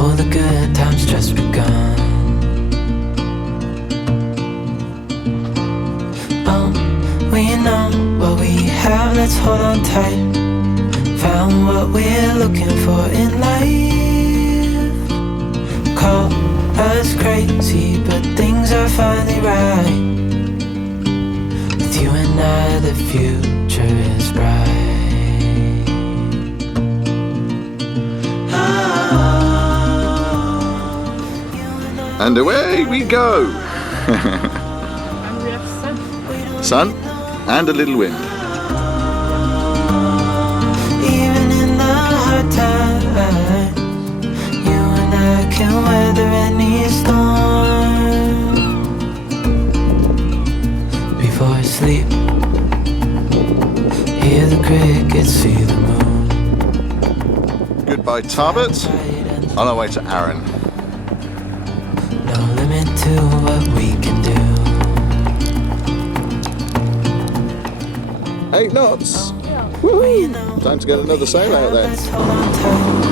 all the good times just begun. We know what we have, let's hold on tight. Found what we're looking for in life. Call us crazy, but things are finally right. With you and I, the future is bright. And away we go. And we have sun. Sun and a little wind. Even in the hard times, you and I can weather any storm. Before I sleep, hear the crickets, see the moon. Goodbye Tarbert, on our way to Arran. No limit to what we can do. 8 knots. Woo-hoo. Time to get another sail out there. Let's hold on tight.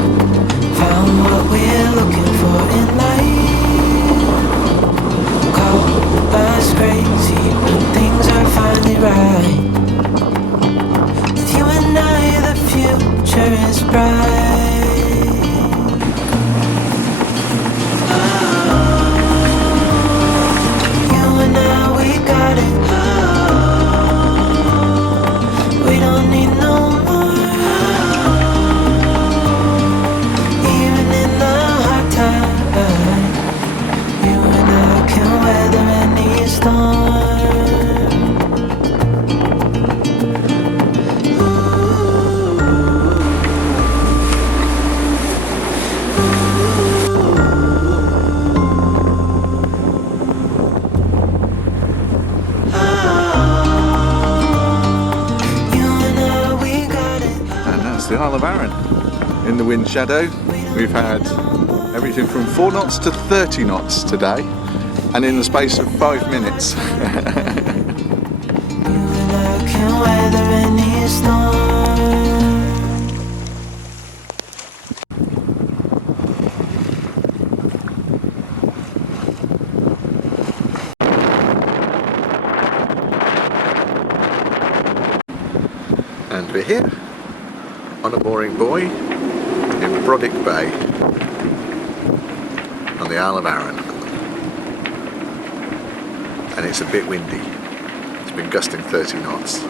Found what we're looking for in life. Call us crazy, but things are finally right. With you and I, the future is bright. You and I, we got it. We don't need no more. Even in the hard time, you and I can weather any storm. You and I, we got it. And that's the Isle of Arran. In the wind shadow, we've had everything from 4 knots to 30 knots today, and in the space of 5 minutes. You and I can weather any storm. And we're here on a mooring buoy in Brodick Bay on the Isle of Arran. And it's a bit windy. It's been gusting 30 knots.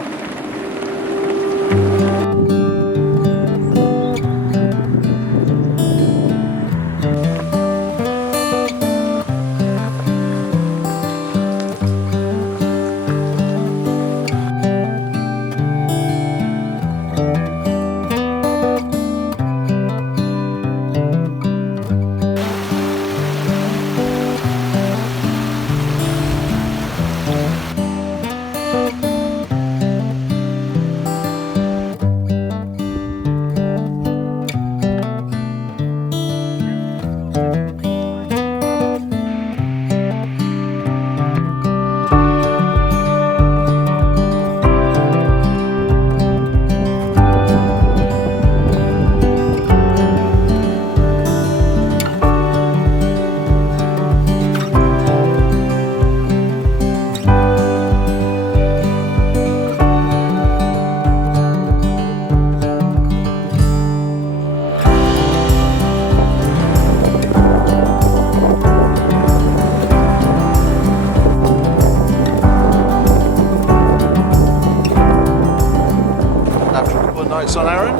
Nights on Arran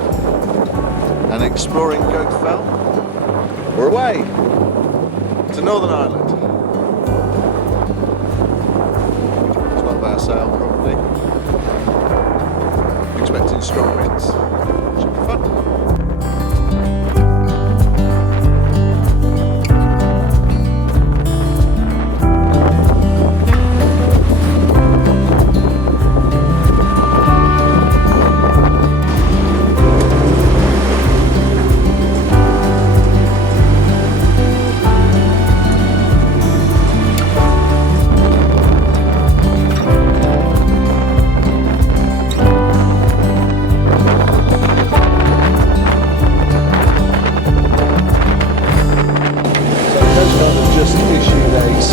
and exploring Goat Fell, we're away to Northern Ireland. 12-hour sail probably. Expecting strong winds. Should be fun.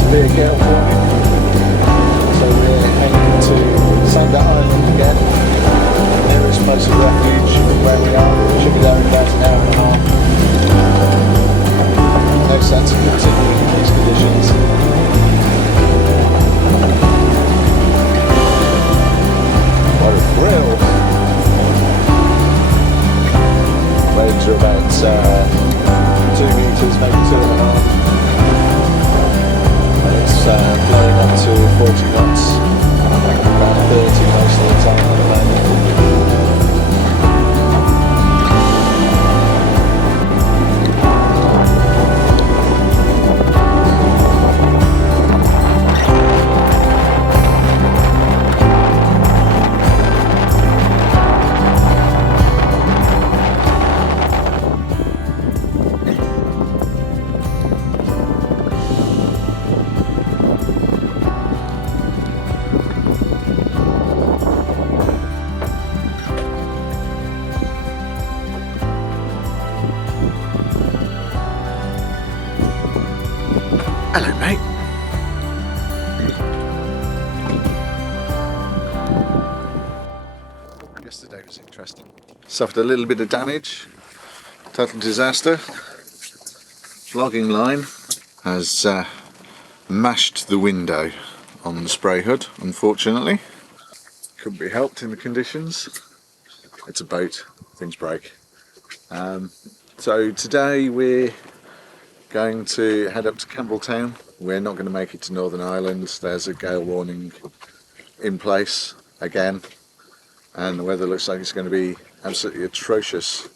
severe gale warning, so we're heading to Sander Island again, nearest place of refuge from where we are. Should be there in about an hour and a half. No sense of continuing in these conditions. What a thrill! Waves are about 2 metres, maybe 2.5. And it's blowing up to 40 knots. About 30 most of the time at the moment. Hello, mate. Yesterday was interesting. Suffered a little bit of damage. Total disaster. Logging line has mashed the window on the spray hood, unfortunately. Couldn't be helped in the conditions. It's a boat, things break. So today we're going to head up to Campbelltown. We're not going to make it to Northern Ireland. There's a gale warning in place again, and the weather looks like it's going to be absolutely atrocious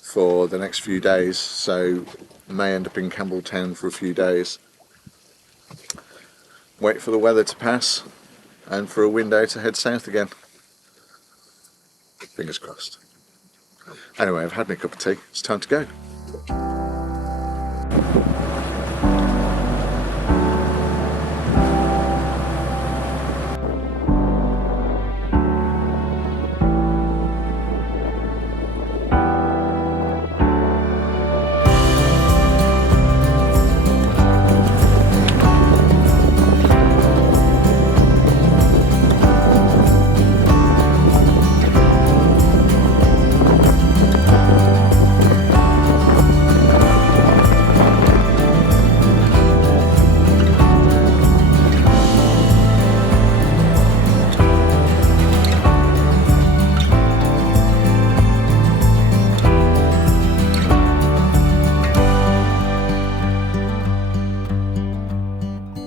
for the next few days, so may end up in Campbelltown for a few days. Wait for the weather to pass and for a window to head south again. Fingers crossed. Anyway, I've had my cup of tea. It's time to go.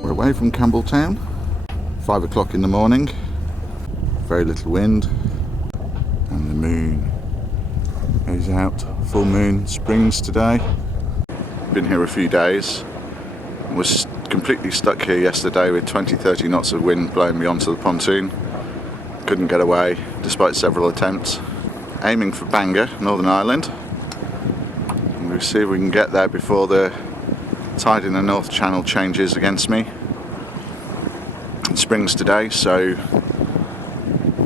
We're away from Campbelltown, 5 o'clock in the morning, very little wind, and the moon is out, full moon, springs today. Been here a few days, was completely stuck here yesterday with 20-30 knots of wind blowing me onto the pontoon. Couldn't get away despite several attempts. Aiming for Bangor, Northern Ireland. And we'll see if we can get there before the tide in the North Channel changes against me. It springs today, so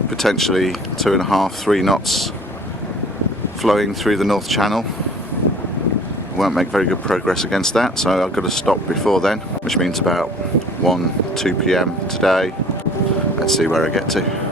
potentially 2.5-3 knots flowing through the North Channel. Won't make very good progress against that, so I've got to stop before then, which means about 1-2 p.m. today. Let's see where I get to.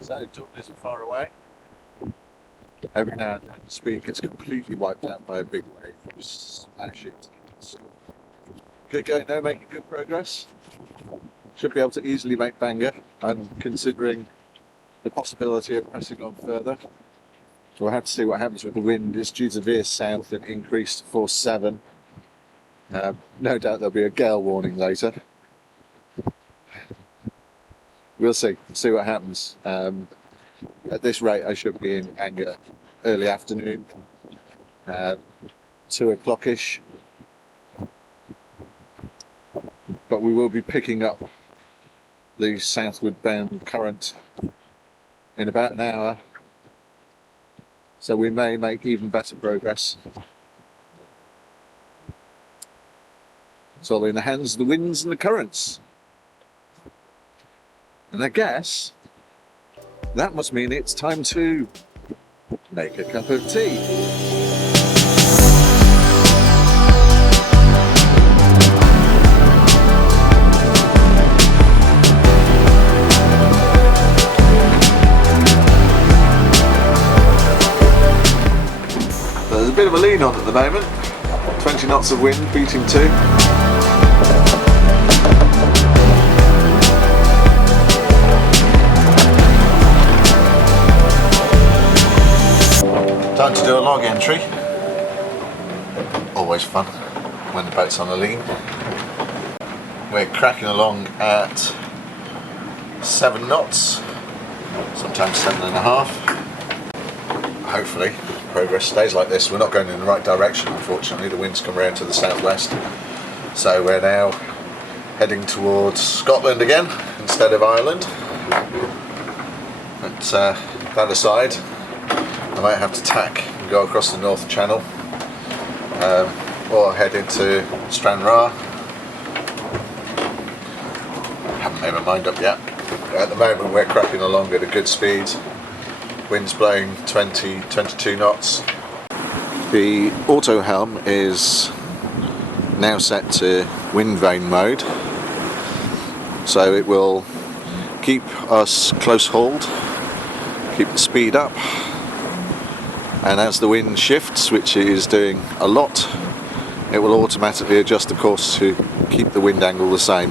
So Dublin isn't far away. Every now and then the speed gets completely wiped out by a big wave, which smash it. Good going now, making good progress. Should be able to easily make Bangor. I'm considering the possibility of pressing on further. So we'll have to see what happens with the wind. It's due to veer south and increase to force 7. No doubt there'll be a gale warning later. We'll see what happens. At this rate, I should be in Bangor early afternoon, 2 o'clock-ish. But we will be picking up the southward bound current in about an hour, so we may make even better progress. It's all in the hands of the winds and the currents. And I guess that must mean it's time to make a cup of tea. There's a bit of a lean on at the moment. 20 knots of wind beating to. Time to do a log entry. Always fun when the boat's on a lean. We're cracking along at 7 knots, sometimes 7.5. Hopefully progress stays like this. We're not going in the right direction, unfortunately. The wind's come round to the southwest, so we're now heading towards Scotland again instead of Ireland. But that aside, I might have to tack and go across the North Channel, or head into Stranraer. Haven't made my mind up yet. At the moment we're cracking along at a good speed. Wind's blowing 20-22 knots. The auto helm is now set to wind vane mode, so it will keep us close hauled, keep the speed up, and as the wind shifts, which it is doing a lot, it will automatically adjust the course to keep the wind angle the same.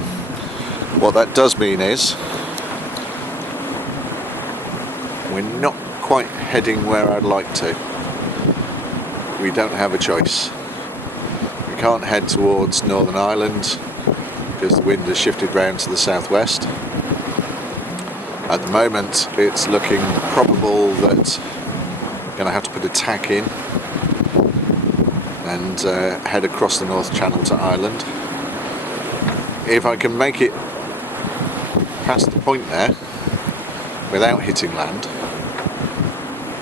What that does mean is we're not quite heading where I'd like to. We don't have a choice. We can't head towards Northern Ireland because the wind has shifted round to the southwest. At the moment it's looking probable that I'm going to have to put a tack in and head across the North Channel to Ireland. If I can make it past the point there without hitting land,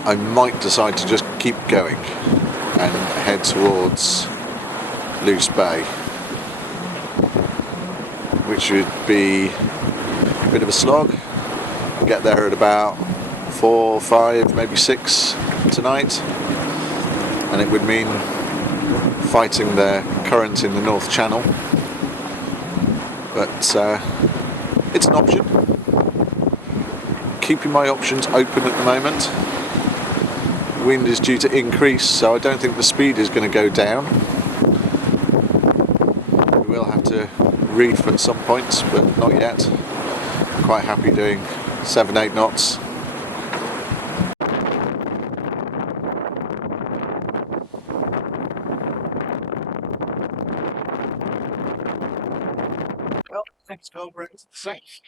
I might decide to just keep going and head towards Luce Bay, which would be a bit of a slog. I'll get there at about 4, 5, maybe 6 tonight, and it would mean fighting the current in the North Channel, but it's an option. Keeping my options open at the moment. Wind is due to increase, so I don't think the speed is going to go down. We will have to reef at some points, but not yet. I'm quite happy doing 7-8 knots. Well, thanks, Cobra. Thanks.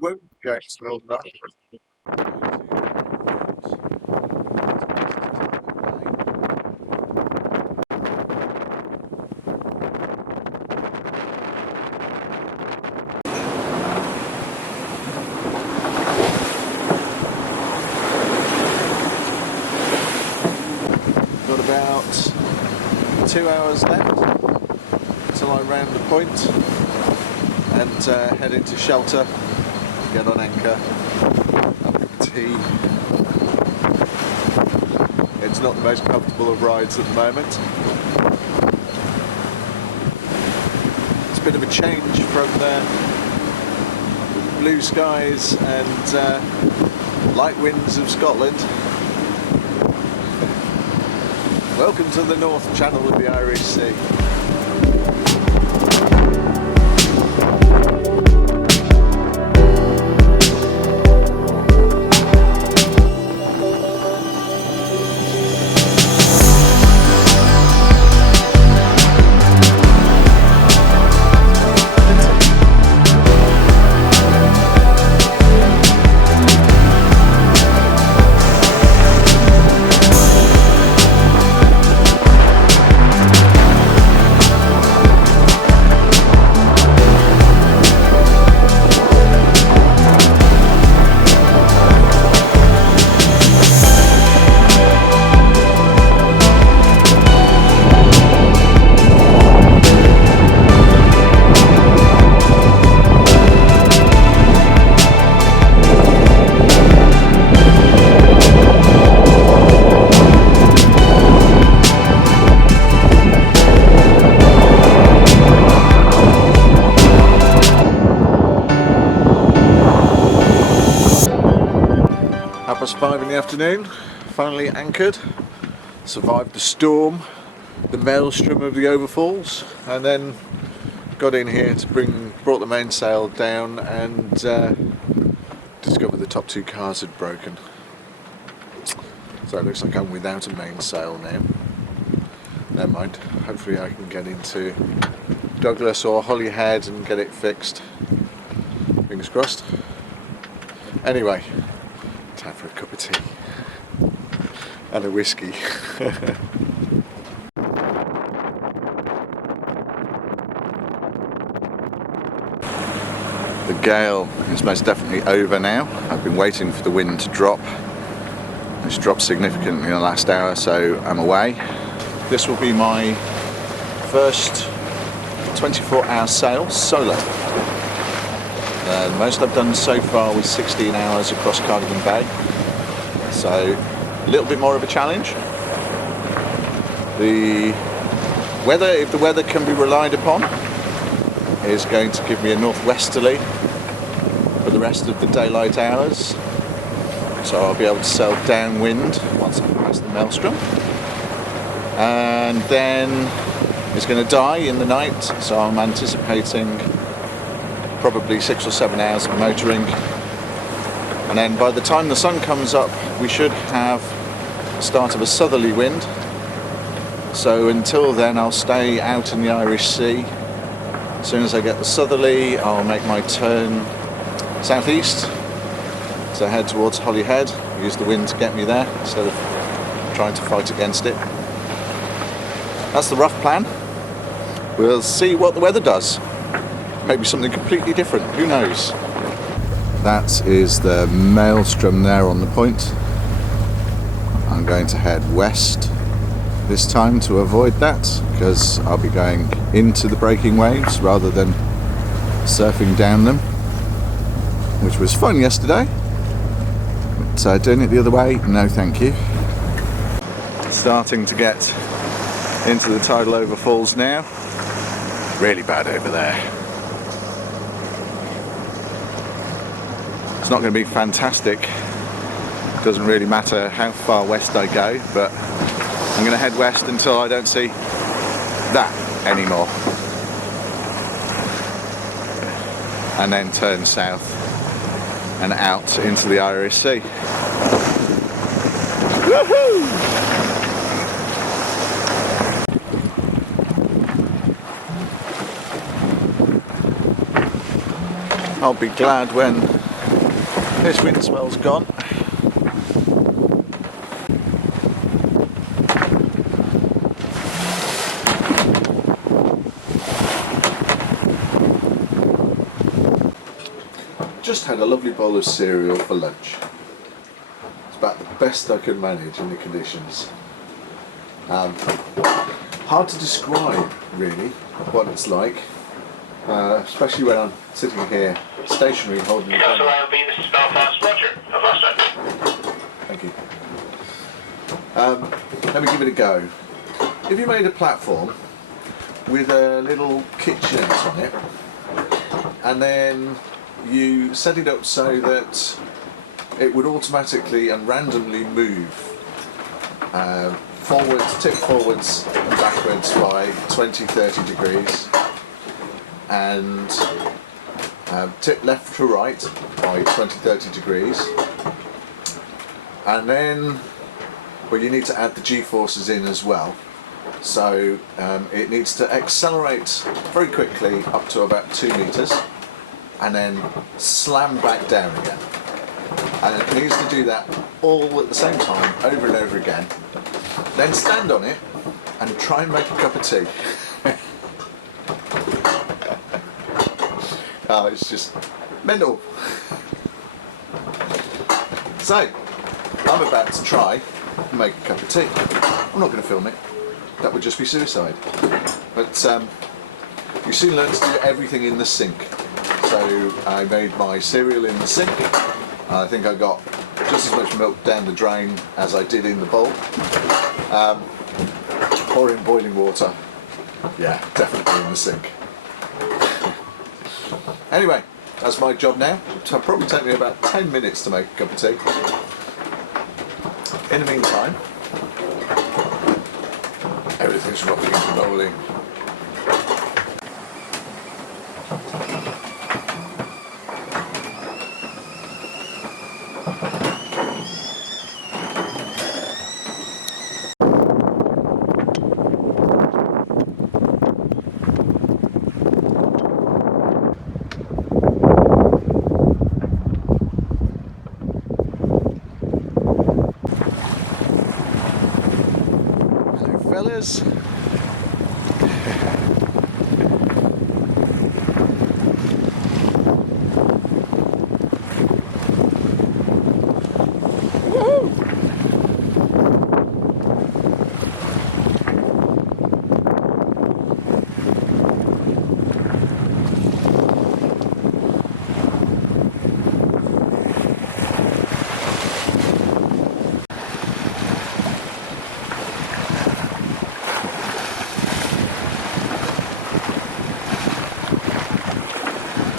Won't go slow enough. Got about 2 hours left until I round the point and head into shelter, get on anchor, have a cup of tea. It's not the most comfortable of rides at the moment. It's a bit of a change from the blue skies and light winds of Scotland. Welcome to the North Channel of the Irish Sea. the afternoon, finally anchored, survived the storm, the maelstrom of the overfalls, and then got in here to brought the mainsail down and discovered the top 2 cars had broken. So it looks like I'm without a mainsail now. Never mind, hopefully I can get into Douglas or Holyhead and get it fixed. Fingers crossed. Anyway, time for a cup of tea and a whiskey. The gale is most definitely over now. I've been waiting for the wind to drop. It's dropped significantly in the last hour, so I'm away. This will be my first 24-hour sail solo. The most I've done so far was 16 hours across Cardigan Bay, so a little bit more of a challenge. The weather, if the weather can be relied upon, is going to give me a northwesterly for the rest of the daylight hours, so I'll be able to sail downwind once I'm past the maelstrom, and then it's going to die in the night, so I'm anticipating probably 6 or 7 hours of motoring, and then by the time the sun comes up we should have the start of a southerly wind. So until then I'll stay out in the Irish Sea. As soon as I get the southerly, I'll make my turn southeast to head towards Holyhead, use the wind to get me there instead of trying to fight against it. That's the rough plan. We'll see what the weather does. Maybe something completely different, who knows? That is the maelstrom there on the point. I'm going to head west this time to avoid that, because I'll be going into the breaking waves rather than surfing down them, which was fun yesterday, but doing it the other way, no thank you. Starting to get into the tidal overfalls now. Really bad over there. It's not going to be fantastic. Doesn't really matter how far west I go, but I'm going to head west until I don't see that anymore, and then turn south and out into the Irish Sea. Woohoo! I'll be glad when this wind swell's gone. Just had a lovely bowl of cereal for lunch. It's about the best I could manage in the conditions. Hard to describe really what it's like, especially when I'm sitting here stationary holding the gun. This is Belfast, Roger. Thank you. Let me give it a go. If you made a platform with a little kitchenette on it, and then you set it up so that it would automatically and randomly move tip forwards and backwards by 20-30 degrees, and tip left to right by 20-30 degrees, and then you need to add the G-forces in as well, so it needs to accelerate very quickly up to about 2 meters and then slam back down again, and it needs to do that all at the same time over and over again, then stand on it and try and make a cup of tea. Oh, it's just mental. So, I'm about to try and make a cup of tea. I'm not going to film it, that would just be suicide. But you soon learn to do everything in the sink. So I made my cereal in the sink. I think I got just as much milk down the drain as I did in the bowl. Pour in boiling water. Yeah, definitely in the sink. Anyway, that's my job now. It'll probably take me about 10 minutes to make a cup of tea. In the meantime, everything's rocking and rolling. Hello, fellas.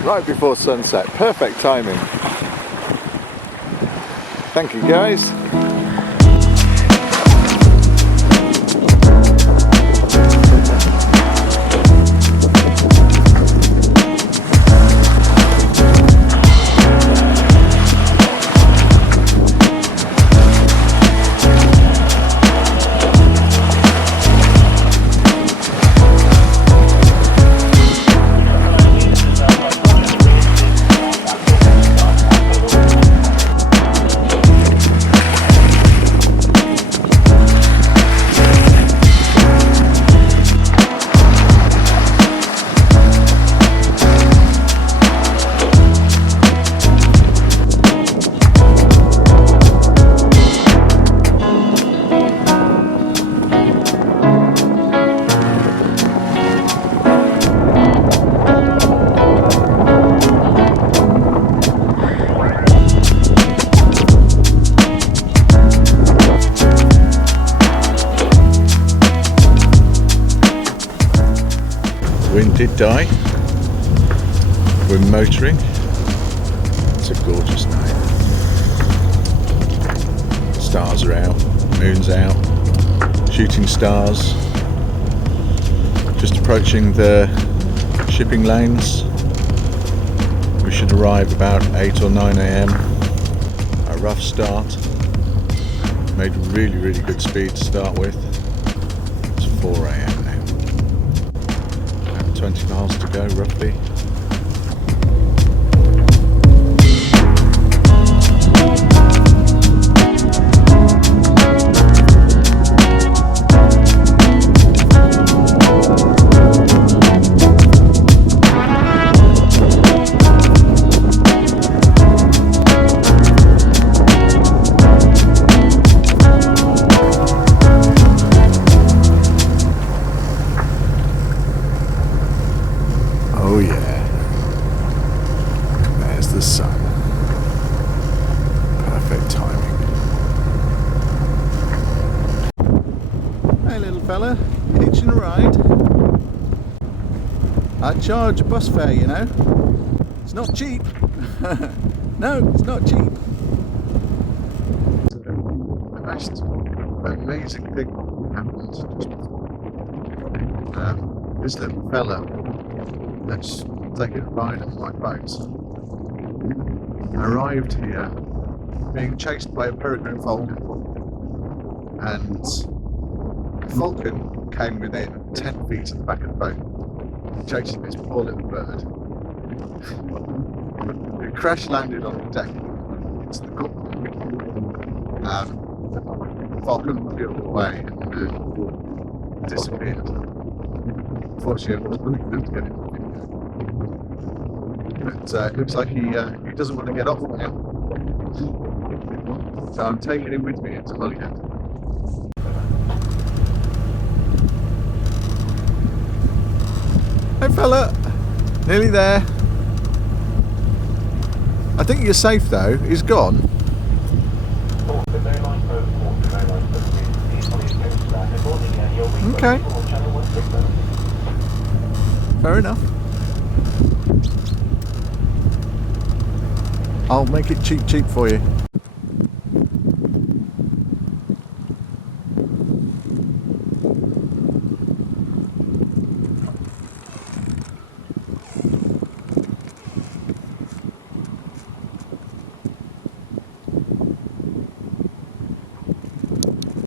Right before sunset, perfect timing. Thank you, guys. Wind did die. We're motoring. It's a gorgeous night. Stars are out, moon's out, shooting stars. Just approaching the shipping lanes. We should arrive about 8 or 9 a.m. A rough start. Made really good speed to start with. It's 4 a.m. now. 20 miles to go roughly. Oh yeah, there's the sun. Perfect timing. Hey little fella, hitching a ride? I charge a bus fare, you know. It's not cheap. No, it's not cheap. The most amazing thing happened just before. This little fella that's taking a ride on my boat. I arrived here being chased by a Peregrine Falcon, and the Falcon came within 10 feet of the back of the boat, chasing this poor little bird. It crash landed on the deck into the cockpit. The Falcon peeled away and disappeared. Unfortunately, I wasn't really good to get it. But it looks like he doesn't want to get off now. So I'm taking him with me into Holyhead. Hey fella, nearly there. I think you're safe though. He's gone. Okay. Fair enough. I'll make it cheap for you.